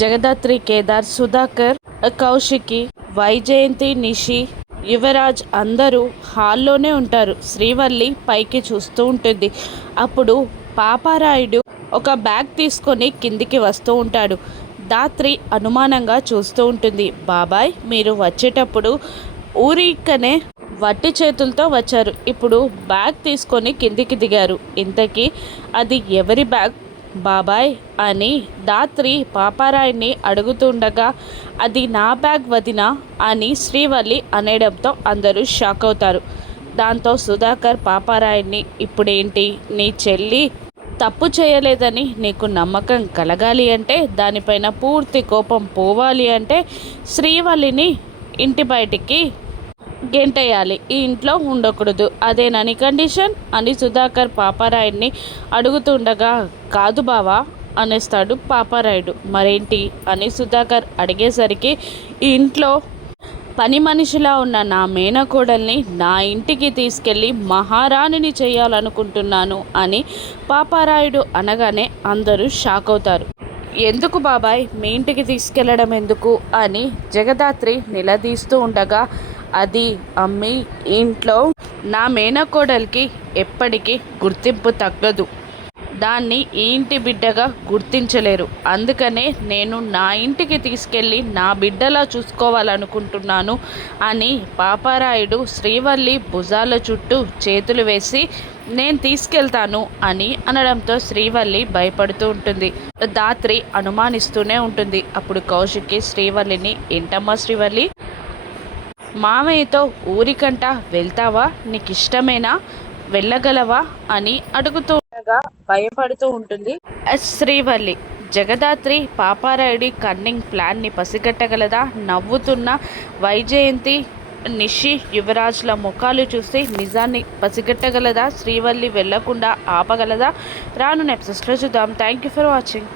జగదాత్రి, కేదార్, సుధాకర్, కౌశికి, వైజయంతి, నిషి, యువరాజ్ అందరూ హాల్లోనే ఉంటారు. శ్రీవల్లి పైకి చూస్తూ ఉంటుంది. అప్పుడు పాపారాయుడు ఒక బ్యాగ్ తీసుకొని కిందికి వస్తూ ఉంటాడు. దాత్రి అనుమానంగా చూస్తూ ఉంటుంది. బాబాయ్, మీరు వచ్చేటప్పుడు ఊరికనే వట్టి చేతులతో వచ్చారు. ఇప్పుడు బ్యాగ్ తీసుకొని కిందికి దిగారు. ఇంతకీ అది ఎవరి బ్యాగ్ బాబాయ్ అని దాత్రి పాపారాయుడిని అడుగుతుండగా, అది నా బ్యాగ్ వదినా అని శ్రీవల్లి అనేయడంతో అందరూ షాక్ అవుతారు. దాంతో సుధాకర్ పాపారాయుడిని, ఇప్పుడేంటి, నీ చెల్లి తప్పు చేయలేదని నీకు నమ్మకం కలగాలి అంటే, దానిపైన పూర్తి కోపం పోవాలి అంటే శ్రీవల్లిని ఇంటి బయటికి గెంటేయాలి, ఈ ఇంట్లో ఉండకూడదు, అదేనని కండిషన్ అని సుధాకర్ పాపారాయుడిని అడుగుతుండగా, కాదు బావా అనేస్తాడు పాపారాయుడు. మరేంటి అని సుధాకర్ అడిగేసరికి, ఈ ఇంట్లో పని మనిషిలా ఉన్న నా మేనకోడల్ని నా ఇంటికి తీసుకెళ్ళి మహారాణిని చేయాలనుకుంటున్నాను అని పాపారాయుడు అనగానే అందరూ షాక్ అవుతారు. ఎందుకు బాబాయ్, మీ ఇంటికి తీసుకెళ్లడం ఎందుకు అని జగదాత్రి నిలదీస్తూ ఉండగా, అది అమ్మి, ఇంట్లో నా మేనకోడలికి ఎప్పటికీ గుర్తింపు తగ్గదు, దాన్ని ఈ ఇంటి బిడ్డగా గుర్తించలేరు, అందుకనే నేను నా ఇంటికి తీసుకెళ్ళి నా బిడ్డలా చూసుకోవాలనుకుంటున్నాను అని పాపారాయుడు శ్రీవల్లి భుజాల చుట్టూ చేతులు వేసి, నేను తీసుకెళ్తాను అని అనడంతో శ్రీవల్లి భయపడుతూ ఉంటుంది. దాత్రి అనుమానిస్తూనే ఉంటుంది. అప్పుడు కౌశికి శ్రీవల్లిని, ఏంటమ్మా శ్రీవల్లి, మామయ్యతో ఊరికంట వెళ్తావా, నీకు ఇష్టమేనా, వెళ్ళగలవా అని అడుగుతుండగా భయపడుతూ ఉంటుంది శ్రీవల్లి. జగదాత్రి పాపారాయుడి కన్నింగ్ ప్లాన్ని పసిగట్టగలదా? నవ్వుతున్న వైజయంతి, నిషి, యువరాజ్ల ముఖాలు చూసి నిజాన్ని పసిగట్టగలదా? శ్రీవల్లి వెళ్లకుండా ఆపగలదా? రాను ఎపిసోడ్స్లో చూద్దాం. Thank you for watching.